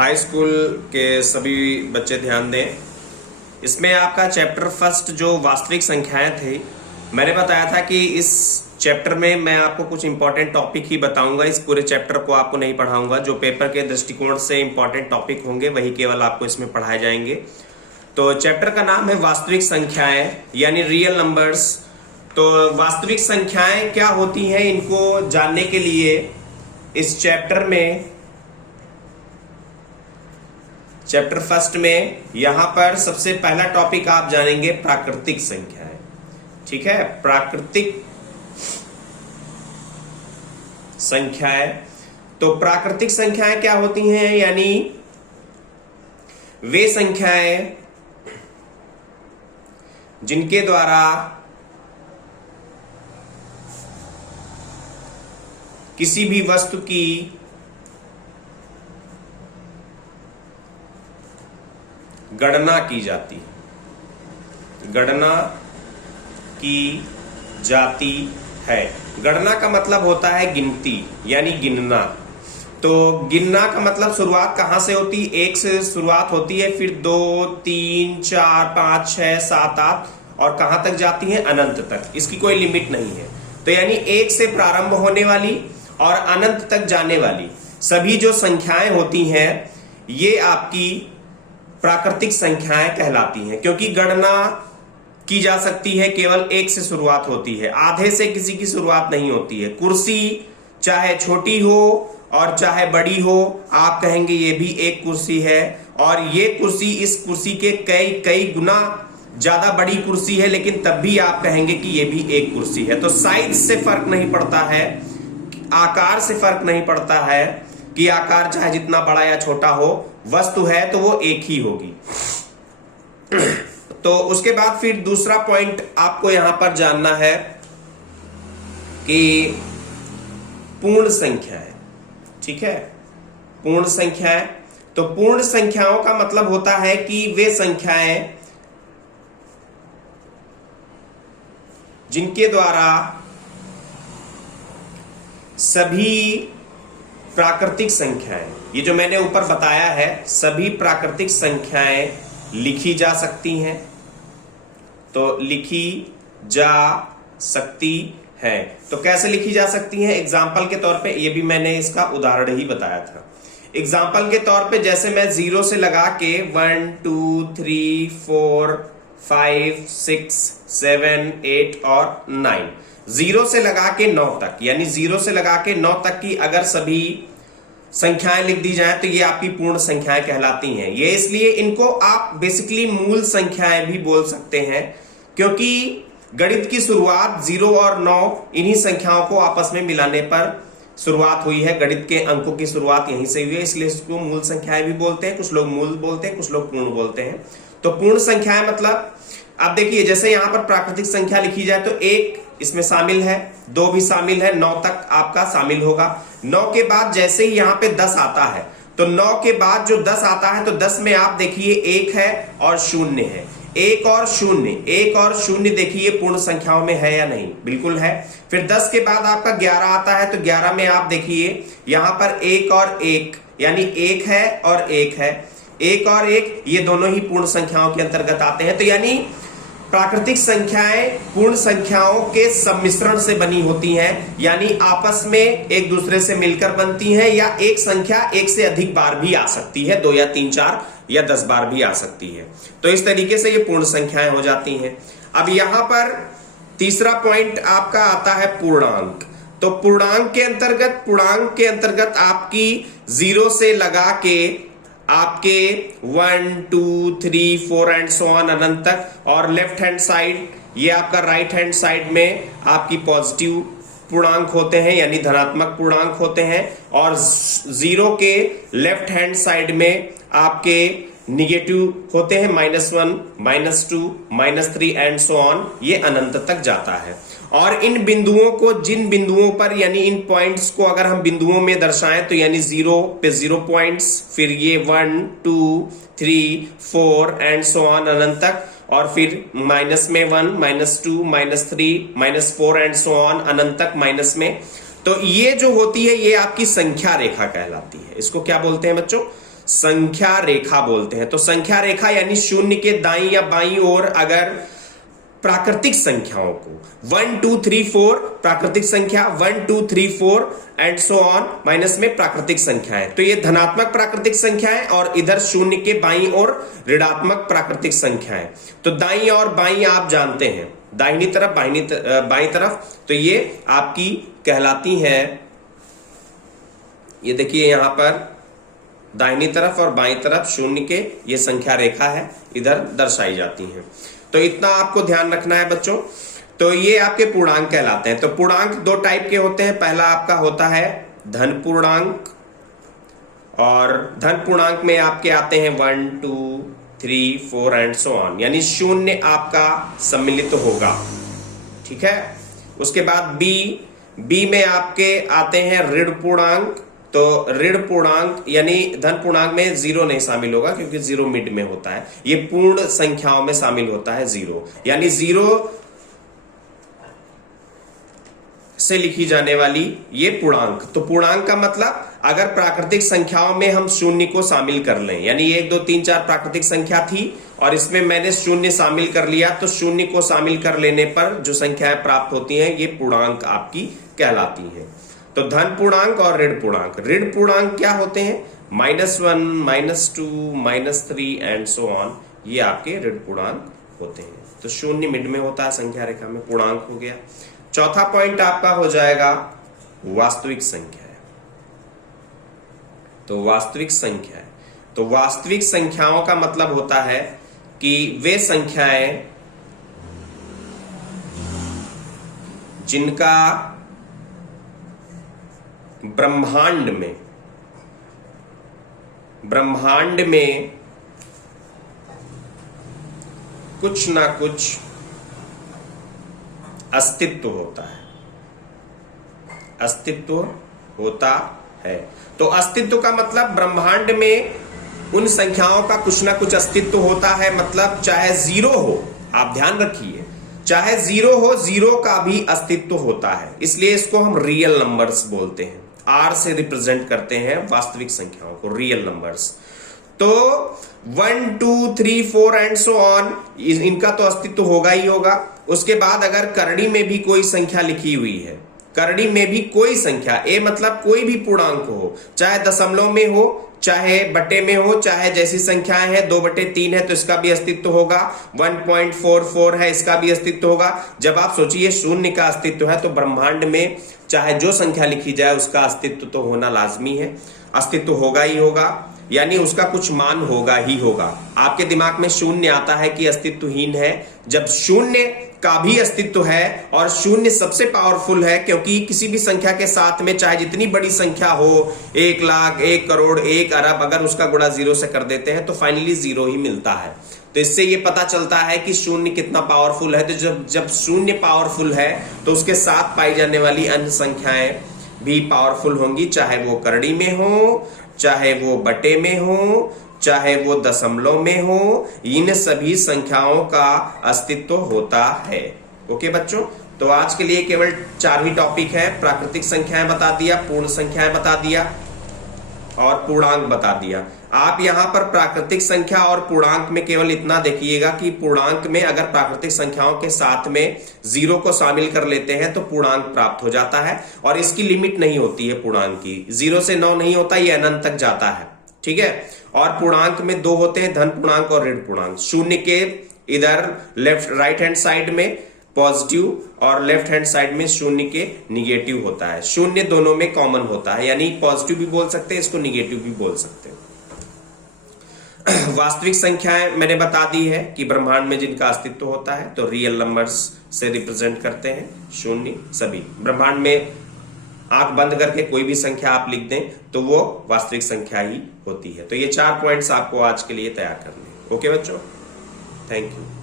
High school के सभी बच्चे ध्यान दें। इसमें आपका चैप्टर फर्स्ट जो वास्तविक संख्याएं थे, मैंने बताया था कि इस चैप्टर में मैं आपको कुछ इंपॉर्टेंट टॉपिक ही बताऊंगा। इस पूरे चैप्टर को आपको नहीं पढ़ाऊंगा। जो पेपर के दृष्टिकोण से इंपॉर्टेंट टॉपिक होंगे वही केवल आपको इसमें पढ़ाए जाएंगे। तो चैप्टर का नाम है वास्तविक संख्याएं यानी रियल नंबर्स। तो वास्तविक संख्याएं क्या होती हैं, इनको जानने के लिए इस चैप्टर फर्स्ट में यहां पर सबसे पहला टॉपिक आप जानेंगे प्राकृतिक संख्याएं। ठीक है, प्राकृतिक संख्याएं। तो प्राकृतिक संख्याएं क्या होती हैं, यानी वे संख्याएं जिनके द्वारा किसी भी वस्तु की गणना की जाती है। गणना की जाती है। गणना का मतलब होता है गिनती यानी गिनना। तो गिनना का मतलब शुरुआत कहां से होती है, एक से शुरुआत होती है, फिर 2, 3, 4, 5, 6, 7, 8 और कहां तक जाती है, अनंत तक। इसकी कोई लिमिट नहीं है। तो यानी एक से प्रारंभ होने वाली और अनंत तक जाने वाली सभी जो संख्याएं होती हैं ये आपकी प्राकृतिक संख्याएं कहलाती हैं, क्योंकि गणना की जा सकती है, केवल एक से शुरुआत होती है, आधे से किसी की शुरुआत नहीं होती है। कुर्सी चाहे छोटी हो और चाहे बड़ी हो, आप कहेंगे ये भी एक कुर्सी है और ये कुर्सी इस कुर्सी के कई कई गुना ज्यादा बड़ी कुर्सी है, लेकिन तब भी आप कहेंगे कि ये भी एक कुर्सी है। तो साइज से फर्क नहीं पड़ता है, आकार से फर्क नहीं पड़ता है कि आकार चाहे जितना बड़ा या छोटा हो, वस्तु है तो वो एक ही होगी। तो उसके बाद फिर दूसरा पॉइंट आपको यहां पर जानना है कि पूर्ण संख्याएं। ठीक है, पूर्ण संख्याएं। तो पूर्ण संख्याओं का मतलब होता है कि वे संख्याएं जिनके द्वारा सभी प्राकृतिक संख्याएं, ये जो मैंने ऊपर बताया है, सभी प्राकृतिक संख्याएं लिखी जा सकती हैं। तो लिखी जा सकती है। तो कैसे लिखी जा सकती हैं? एग्जाम्पल के तौर पे, ये भी मैंने इसका उदाहरण ही बताया था। एग्जाम्पल के तौर पे जैसे मैं 0 से लगा के 1, 2, 3, 4, 5, 6, 7, 8 और 9, 0 से लगा के 9 तक, यानी 0 से लगा के 9 तक की अगर सभी संख्याएं लिख दी जाए तो ये आपकी पूर्ण संख्याएं कहलाती हैं। ये इसलिए इनको आप बेसिकली मूल संख्याएं भी बोल सकते हैं, क्योंकि गणित की शुरुआत 0 और 9 इन्हीं संख्याओं को आपस में मिलाने पर शुरुआत हुई है। गणित के अंकों की शुरुआत यहीं से हुई है, इसलिए इसको मूल संख्याएं भी बोलते हैं। कुछ लोग मूल बोलते हैं, कुछ लोग पूर्ण बोलते हैं। तो पूर्ण संख्याएं मतलब आप देखिए, जैसे यहां पर प्राकृतिक संख्या लिखी जाए तो 1 इसमें शामिल है, 2 भी शामिल है, 9 तक आपका शामिल होगा। 9 के बाद जैसे ही यहां पे 10 आता है, तो 9 के बाद जो 10 आता है तो 10 में आप देखिए 1 है और 0 है। 1 और 0 देखिए पूर्ण संख्याओं में है या नहीं, बिल्कुल है। फिर 10 के बाद आपका 11 आता है, तो 11 में आप देखिए यहां पर 1 और 1 यानी 1 है और 1 है। 1 और 1 ये दोनों ही पूर्ण संख्याओं के अंतर्गत आते हैं। तो यानी प्राकृतिक संख्याएं पूर्ण संख्याओं के सम्मिश्रण से बनी होती हैं, यानी आपस में एक दूसरे से मिलकर बनती हैं, या एक संख्या एक से अधिक बार भी आ सकती है, 2 या 3, 4 या 10 बार भी आ सकती है। तो इस तरीके से ये पूर्ण संख्याएं हो जाती हैं। अब यहां पर तीसरा पॉइंट आपका आता है पूर्णांक। तो पूर्णांक के अंतर्गत आपकी 0 से लगा के आपके 1, 2, 3, 4 एंड सो ऑन अनंत तक, और लेफ्ट हैंड साइड ये आपका राइट हैंड साइड में आपकी पॉजिटिव पूर्णांक होते हैं यानी धनात्मक पूर्णांक होते हैं, और 0 के लेफ्ट हैंड साइड में आपके निगेटिव होते हैं, -1, -2, -3 एंड सो ऑन, ये अनंत तक जाता है। और इन बिंदुओं को, जिन बिंदुओं पर यानी इन पॉइंट्स को अगर हम बिंदुओं में दर्शाएं तो यानी 0 पे 0 पॉइंट्स, फिर ये 1, 2, 3, 4 एंड सो ऑन अनंत तक, और फिर माइनस में 1, -2, -3, -4 एंड सो ऑन अनंत तक माइनस में। तो ये जो होती है ये आपकी संख्या रेखा कहलाती है। इसको क्या बोलते हैं बच्चों? संख्या रेखा बोलते हैं। तो संख्या रेखा यानी शून्य के दाईं या बाईं ओर अगर प्राकृतिक संख्याओं को 1 2 3 4 प्राकृतिक संख्या 1 2 3 4 एंड सो ऑन माइनस में प्राकृतिक संख्याएं, तो ये धनात्मक प्राकृतिक संख्याएं और इधर शून्य के बाईं ओर ऋणात्मक प्राकृतिक संख्याएं। तो दाईं और बाईं आप जानते हैं, दाहिनी तरफ बाईं तरफ, तो ये आपकी कहलाती हैं, ये देखिए यहां पर दाहिनी तरफ और बाईं तरफ शून्य के ये संख्या रेखा है, इधर दर्शाई जाती हैं। तो इतना आपको ध्यान रखना है बच्चों। तो ये आपके पूर्णांक कहलाते हैं। तो पूर्णांक दो टाइप के होते हैं, पहला आपका होता है धन पूर्णांक, और धन पूर्णांक में आपके आते हैं 1 2 3 4 एंड सो ऑन, यानी शून्य आपका सम्मिलित होगा, ठीक है। उसके बाद बी में आपके आते हैं ऋण पूर्णांक। तो ऋण पूर्णांक यानी धन पूर्णांक में जीरो नहीं शामिल होगा क्योंकि जीरो मिड में होता है, ये पूर्ण संख्याओं में शामिल होता है जीरो, यानी जीरो से लिखी जाने वाली ये पूर्णांक। तो पूर्णांक का मतलब अगर प्राकृतिक संख्याओं में हम शून्य को शामिल कर लें, यानी 1 2 3 4 प्राकृतिक संख्या थी और इसमें मैंने शून्य शामिल कर लिया, तो शून्य को शामिल कर लेने पर जो संख्याएं प्राप्त होती हैं ये पूर्णांक आपकी कहलाती हैं। तो धन पूर्णांक और ऋण पूर्णांक। ऋण पूर्णांक क्या होते हैं? -1 -2 -3 एंड सो ऑन, ये आपके ऋण पूर्णांक होते हैं। तो शून्य मिड में होता है संख्या रेखा में, पूर्णांक हो गया। चौथा पॉइंट आपका हो जाएगा वास्तविक संख्या है। तो वास्तविक संख्या है, तो वास्तविक संख्याओं का मतलब होता है कि वे संख्याएं जिनका ब्रह्मांड में कुछ ना कुछ अस्तित्व होता है, अस्तित्व होता है। तो अस्तित्व का मतलब ब्रह्मांड में उन संख्याओं का कुछ ना कुछ अस्तित्व होता है, मतलब चाहे जीरो हो, आप ध्यान रखिए, चाहे जीरो हो, जीरो का भी अस्तित्व होता है, इसलिए इसको हम रियल नंबर्स बोलते हैं। आर से रिप्रेजेंट करते हैं वास्तविक संख्याओं को, रियल नंबर्स। तो 1 2 3 4 एंड सो ऑन, इनका तो अस्तित्व होगा ही होगा। उसके बाद अगर करड़ी में भी कोई संख्या लिखी हुई है, करड़ी में भी कोई संख्या, ए मतलब कोई भी पूर्णांक हो, चाहे दशमलव में हो, चाहे बटे में हो, चाहे जैसी संख्याएं हैं 2/3 है तो इसका भी अस्तित्व होगा, 1.44 है इसका भी अस्तित्व होगा। जब आप सोचिए शून्य का अस्तित्व है तो ब्रह्मांड में चाहे जो संख्या लिखी जाए उसका अस्तित्व तो होना लाजमी है, अस्तित्व होगा ही होगा, यानी उसका कुछ मान होगा ही होगा। आपके दिमाग में शून्य आता है कि अस्तित्वहीन है, जब शून्य का भी अस्तित्व है और शून्य सबसे पावरफुल है, क्योंकि किसी भी संख्या के साथ में चाहे जितनी बड़ी संख्या हो, 1 लाख 1 करोड़ 1 अरब, अगर उसका गुणा जीरो से कर देते हैं तो फाइनली जीरो ही मिलता है। तो इससे ये पता चलता है कि शून्य कितना पावरफुल है। तो जब शून्य पावरफुल है तो उसके साथ पाई जाने वाली अन्य संख्याएं भी पावरफुल होंगी, चाहे वो करड़ी में हो, चाहे वो बटे में हो, चाहे वो दशमलव में हो, इन सभी संख्याओं का अस्तित्व होता है। ओके बच्चों, तो आज के लिए केवल 4 ही टॉपिक है। प्राकृतिक संख्याएं बता दिया, पूर्ण संख्याएं बता दिया और पूर्णांक बता दिया। आप यहां पर प्राकृतिक संख्या और पूर्णांक में केवल इतना देखिएगा कि पूर्णांक में अगर प्राकृतिक संख्याओं के साथ में जीरो को शामिल कर लेते हैं तो पूर्णांक प्राप्त हो जाता है, और इसकी लिमिट नहीं होती है पूर्णांक की, 0 से 9 नहीं होता, ये अनंत तक जाता है, ठीक है। और पूर्णांक में 2 होते हैं, धन पूर्णांक और ऋण पूर्णांक। शून्य के इधर राइट हैंड साइड में पॉजिटिव और लेफ्ट हैंड साइड में शून्य के निगेटिव होता है। शून्य दोनों में कॉमन होता है, यानी पॉजिटिव भी बोल सकते हैं इसको, निगेटिव भी बोल सकते हैं। वास्तविक संख्याएं मैंने बता दी है कि ब्रह्मांड में जिनका अस्तित्व होता है, तो रियल नंबर्स से रिप्रेजेंट करते हैं शून्य सभी। ब्रह्मांड में आंख बंद करके कोई भी संख्या आप लिख दें तो वो वास्तविक संख्या ही होती है। तो ये 4 पॉइंट्स आपको आज के लिए तैयार करने। ओके बच्चों, थैंक यू।